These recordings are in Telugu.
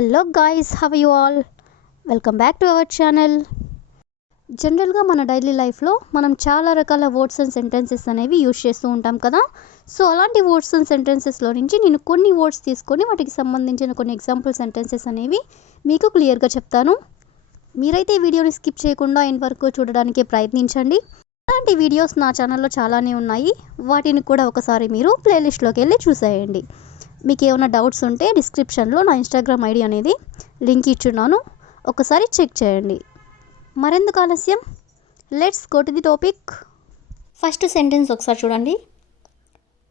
Hello guys, have you all? Welcome back to our channel. జనరల్గా మన డైలీ లైఫ్లో మనం చాలా రకాల వర్డ్స్ అండ్ సెంటెన్సెస్ అనేవి యూజ్ చేస్తూ ఉంటాం కదా. సో అలాంటి వర్డ్స్ అండ్ సెంటెన్సెస్లో నుంచి నేను కొన్ని వర్డ్స్ తీసుకొని వాటికి సంబంధించిన కొన్ని ఎగ్జాంపుల్ సెంటెన్సెస్ అనేవి మీకు క్లియర్గా చెప్తాను. మీరైతే ఈ వీడియోని స్కిప్ చేయకుండా ఎండ్ వరకు చూడడానికి ప్రయత్నించండి. అలాంటి వీడియోస్ నా ఛానల్లో చాలానే ఉన్నాయి, వాటిని కూడా ఒకసారి మీరు ప్లేలిస్ట్లోకి వెళ్ళి చూసేయండి. మీకు ఏమైనా డౌట్స్ ఉంటే డిస్క్రిప్షన్లో నా ఇన్స్టాగ్రామ్ ఐడి అనేది లింక్ ఇచ్చున్నాను, ఒకసారి చెక్ చేయండి. మరెందుకు ఆలస్యం, let's go to the topic. First sentence ఒకసారి చూడండి.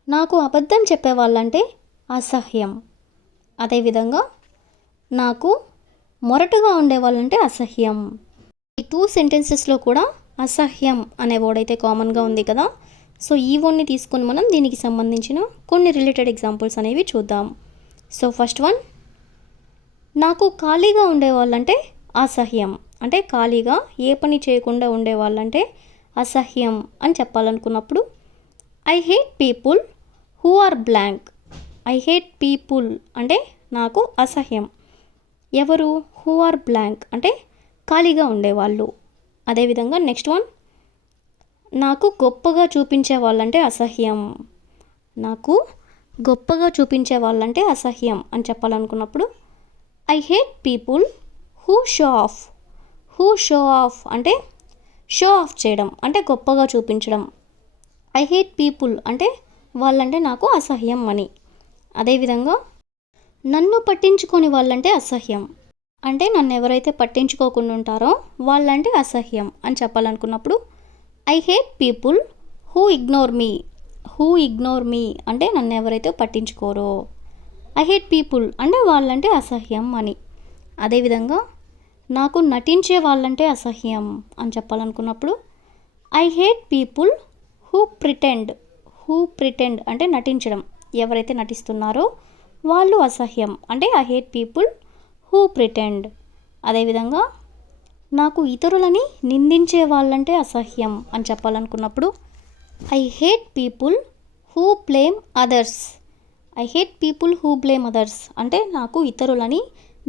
నాకు అబద్ధం చెప్పేవాళ్ళంటే అసహ్యం. అదేవిధంగా నాకు మొరటుగా ఉండేవాళ్ళంటే అసహ్యం. ఈ టూ సెంటెన్సెస్లో కూడా అసహ్యం అనే వర్డ్ అయితే కామన్గా ఉంది కదా. సో ఈ వర్డ్ని తీసుకొని మనం దీనికి సంబంధించిన కొన్ని రిలేటెడ్ ఎగ్జాంపుల్స్ అనేవి చూద్దాం. సో ఫస్ట్ వన్, నాకు ఖాళీగా ఉండేవాళ్ళంటే అసహ్యం. అంటే ఖాళీగా ఏ పని చేయకుండా ఉండేవాళ్ళంటే అసహ్యం అని చెప్పాలనుకున్నప్పుడు I hate people who are blank. I hate people అంటే నాకు అసహ్యం. ఎవరు? హూ ఆర్ బ్లాంక్ అంటే ఖాళీగా ఉండేవాళ్ళు. అదేవిధంగా నెక్స్ట్ వన్, నాకు గొప్పగా చూపించే వాళ్ళంటే అసహ్యం. నాకు గొప్పగా చూపించే వాళ్ళంటే అసహ్యం అని చెప్పాలనుకున్నప్పుడు I hate people who show off. Who show off అంటే షో ఆఫ్ చేయడం అంటే గొప్పగా చూపించడం. ఐ హేట్ పీపుల్ అంటే వాళ్ళంటే నాకు అసహ్యం అని. అదేవిధంగా నన్ను పట్టించుకొని వాళ్ళంటే అసహ్యం. అంటే నన్ను ఎవరైతే పట్టించుకోకుండా ఉంటారో వాళ్ళంటే అసహ్యం అని చెప్పాలనుకున్నప్పుడు I hate people who ignore me. Who ignore me అంటే నన్ను ఎవరైతే పట్టించుకోరో. ఐ హేట్ పీపుల్ అంటే వాళ్ళంటే అసహ్యం అని. అదేవిధంగా నాకు నటించే వాళ్ళంటే అసహ్యం అని చెప్పాలనుకున్నప్పుడు I hate people who pretend. Who pretend అంటే నటించడం. ఎవరైతే నటిస్తున్నారో వాళ్ళు అసహ్యం అంటే I hate people who pretend. అదేవిధంగా నాకు ఇతరులని నిందించే వాళ్ళంటే అసహ్యం అని చెప్పాలనుకున్నప్పుడు I hate people who blame others. I hate people who blame others అంటే నాకు ఇతరులని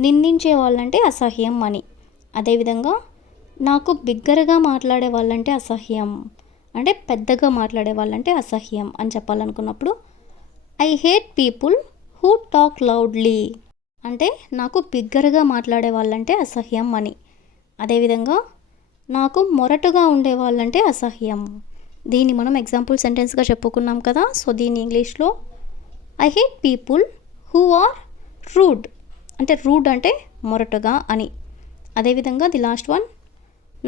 నిందించే వాళ్ళంటే అసహ్యం అని. అదేవిధంగా నాకు బిగ్గరగా మాట్లాడే వాళ్ళంటే అసహ్యం అంటే పెద్దగా మాట్లాడే వాళ్ళంటే అసహ్యం అని చెప్పాలనుకున్నప్పుడు I hate people who talk loudly అంటే నాకు బిగ్గరగా మాట్లాడే వాళ్ళంటే అసహ్యం అని. అదేవిధంగా నాకు మొరటుగా ఉండే వాళ్ళంటే అసహ్యం. దీన్ని మనం ఎగ్జాంపుల్ సెంటెన్స్గా చెప్పుకున్నాం కదా. సో దీన్ని ఇంగ్లీష్లో I hate people who are rude. అంటే రూడ్ అంటే మొరటుగా అని. అదేవిధంగా ది లాస్ట్ వన్,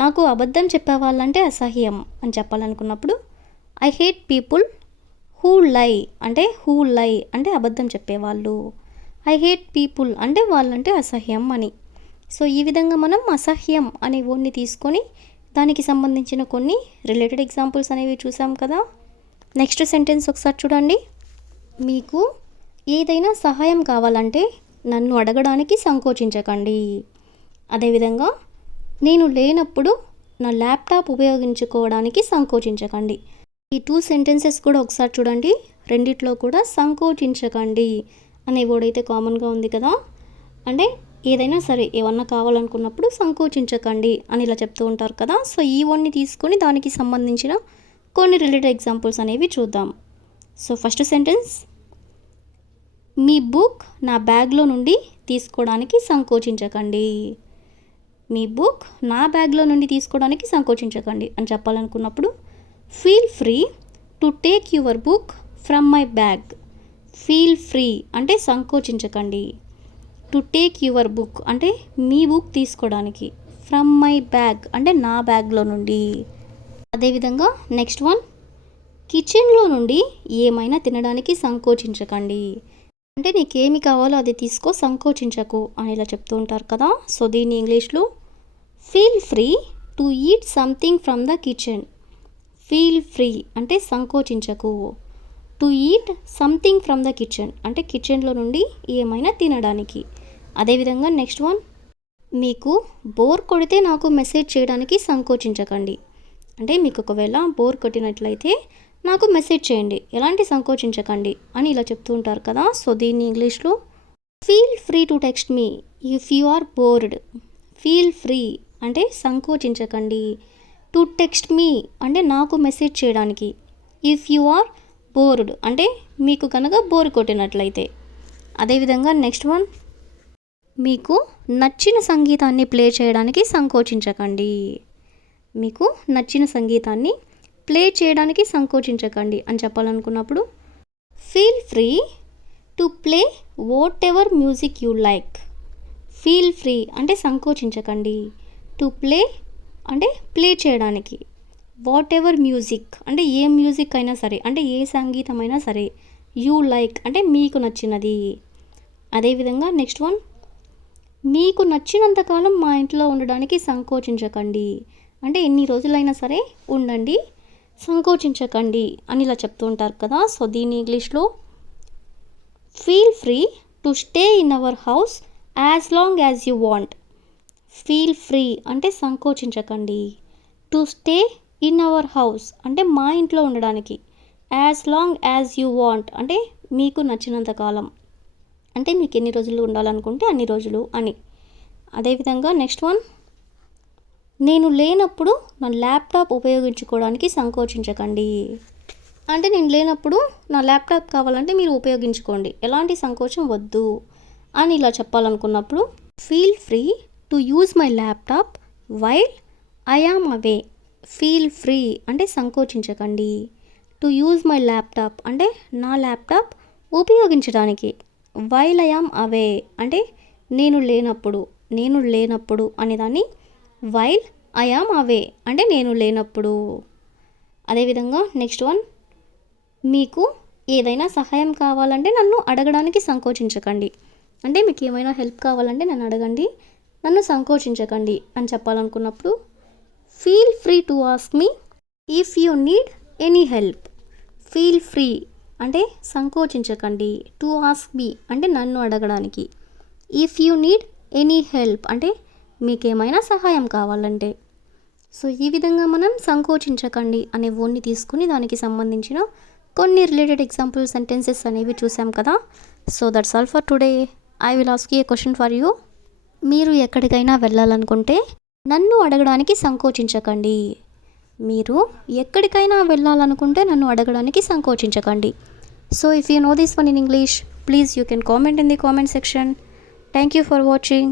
నాకు అబద్ధం చెప్పే వాళ్ళంటే అసహ్యం అని చెప్పాలనుకున్నప్పుడు ఐ హేట్ పీపుల్ హూ లై. అంటే హూ లై అంటే అబద్ధం చెప్పేవాళ్ళు. ఐ హేట్ పీపుల్ అంటే వాళ్ళంటే అసహ్యం అని. సో ఈ విధంగా మనం అసహ్యం అనే వర్డ్ని తీసుకొని దానికి సంబంధించిన కొన్ని రిలేటెడ్ ఎగ్జాంపుల్స్ అనేవి చూసాం కదా. నెక్స్ట్ సెంటెన్స్ ఒకసారి చూడండి. మీకు ఏదైనా సహాయం కావాలంటే నన్ను అడగడానికి సంకోచించకండి. అదేవిధంగా నేను లేనప్పుడు నా ల్యాప్టాప్ ఉపయోగించుకోవడానికి సంకోచించకండి. ఈ టూ సెంటెన్సెస్ కూడా ఒకసారి చూడండి. రెండిట్లో కూడా సంకోచించకండి అనే వర్డ్ అయితే కామన్గా ఉంది కదా. అంటే ఏదైనా సరే ఏమన్నా కావాలనుకున్నప్పుడు సంకోచించకండి అని ఇలా చెప్తూ ఉంటారు కదా. సో ఈ వర్డ్ని తీసుకొని దానికి సంబంధించిన కొన్ని రిలేటెడ్ ఎగ్జాంపుల్స్ అనేవి చూద్దాం. సో ఫస్ట్ సెంటెన్స్, మీ బుక్ నా బ్యాగ్లో నుండి తీసుకోవడానికి సంకోచించకండి. మీ బుక్ నా బ్యాగ్లో నుండి తీసుకోవడానికి సంకోచించకండి అని చెప్పాలనుకున్నప్పుడు feel free to take your book from my bag. Feel free అంటే సంకోచించకండి. టు టేక్ యువర్ బుక్ అంటే మీ బుక్ తీసుకోవడానికి. ఫ్రమ్ మై బ్యాగ్ అంటే నా బ్యాగ్లో నుండి. అదేవిధంగా నెక్స్ట్ వన్, కిచెన్లో నుండి ఏమైనా తినడానికి సంకోచించకండి. అంటే నీకేమి కావాలో అది తీసుకో, సంకోచించకు అని ఇలా చెప్తూ ఉంటారు కదా. సో దీన్ని ఇంగ్లీష్లో feel free to eat something from the kitchen. Feel free అంటే సంకోచించకు. To eat something from the kitchen అంటే కిచెన్లో నుండి ఏమైనా తినడానికి. అదేవిధంగా నెక్స్ట్ వన్, మీకు బోర్ కొడితే నాకు మెసేజ్ చేయడానికి సంకోచించకండి. అంటే మీకు ఒకవేళ బోర్ కొట్టినట్లయితే నాకు మెసేజ్ చేయండి, ఎలాంటి సంకోచించకండి అని ఇలా చెప్తూ ఉంటారు కదా. సో దీన్ని ఇంగ్లీష్లో feel free to text me if you are bored. Feel free అంటే సంకోచించకండి. టు టెక్స్ట్ మీ అంటే నాకు మెసేజ్ చేయడానికి. ఇఫ్ యు ఆర్ బోర్డ్ అంటే మీకు కనుక బోర్ కొట్టినట్లయితే. అదేవిధంగా నెక్స్ట్ వన్, మీకు నచ్చిన సంగీతాన్ని ప్లే చేయడానికి సంకోచించకండి. మీకు నచ్చిన సంగీతాన్ని ప్లే చేయడానికి సంకోచించకండి అని చెప్పాలనుకున్నప్పుడు feel free to play whatever music you like. Feel free అంటే సంకోచించకండి. టు ప్లే అంటే ప్లే చేయడానికి. వాట్ ఎవర్ మ్యూజిక్ అంటే ఏ మ్యూజిక్ అయినా సరే, అంటే ఏ సంగీతం అయినా సరే. యూ లైక్ అంటే మీకు నచ్చినది. అదేవిధంగా నెక్స్ట్ వన్, మీకు నచ్చినంతకాలం మా ఇంట్లో ఉండడానికి సంకోచించకండి. అంటే ఎన్ని రోజులైనా సరే ఉండండి, సంకోచించకండి అని ఇలా చెప్తూ ఉంటారు కదా. సో దీని ఇంగ్లీష్లో feel free to stay in our house as long as you want. Feel free అంటే సంకోచించకండి. To stay in our house అంటే మా ఇంట్లో ఉండడానికి. As long as you want అంటే మీకు నచ్చినంత కాలం, అంటే మీకు ఎన్ని రోజులు ఉండాలనుకుంటే అన్ని రోజులు అని. అదేవిధంగా నెక్స్ట్ వన్, నేను లేనప్పుడు నా ల్యాప్టాప్ ఉపయోగించుకోవడానికి సంకోచించకండి. అంటే నేను లేనప్పుడు నా ల్యాప్టాప్ కావాలంటే మీరు ఉపయోగించుకోండి, ఎలాంటి సంకోచం వద్దు అని ఇలా చెప్పాలనుకున్నప్పుడు feel free to use my laptop while I am away. Feel free అంటే సంకోచించకండి. టు యూజ్ మై ల్యాప్టాప్ అంటే నా ల్యాప్టాప్ ఉపయోగించడానికి. వైల్ ఐ యామ్ అవే అంటే నేను లేనప్పుడు అనేదాన్ని వైల్ ఐ యామ్ అవే అంటే నేను లేనప్పుడు. అదేవిధంగా నెక్స్ట్ వన్, మీకు ఏదైనా సహాయం కావాలంటే నన్ను అడగడానికి సంకోచించకండి. అంటే మీకు ఏమైనా హెల్ప్ కావాలంటే నన్ను అడగండి, నన్ను సంకోచించకండి అని చెప్పాలనుకున్నప్పుడు feel free to ask me if you need any help. Feel free అంటే సంకోచించకండి. టు ఆస్క్ మీ అంటే నన్ను అడగడానికి. If you need any help అంటే మీకేమైనా సహాయం కావాలంటే. సో ఈ విధంగా మనం సంకోచించకండి అనే వర్డ్ని తీసుకుని దానికి సంబంధించిన కొన్ని రిలేటెడ్ ఎగ్జాంపుల్ సెంటెన్సెస్ అనేవి చూసాం కదా. So that's all for today. I will ask you A question for you. మీరు ఎక్కడికైనా వెళ్ళాలనుకుంటే నన్ను అడగడానికి సంకోచించకండి. మీరు ఎక్కడికైనా వెళ్ళాలనుకుంటే నన్ను అడగడానికి సంకోచించకండి. So if you know this one in English, please you can comment in the comment section. Thank you for watching.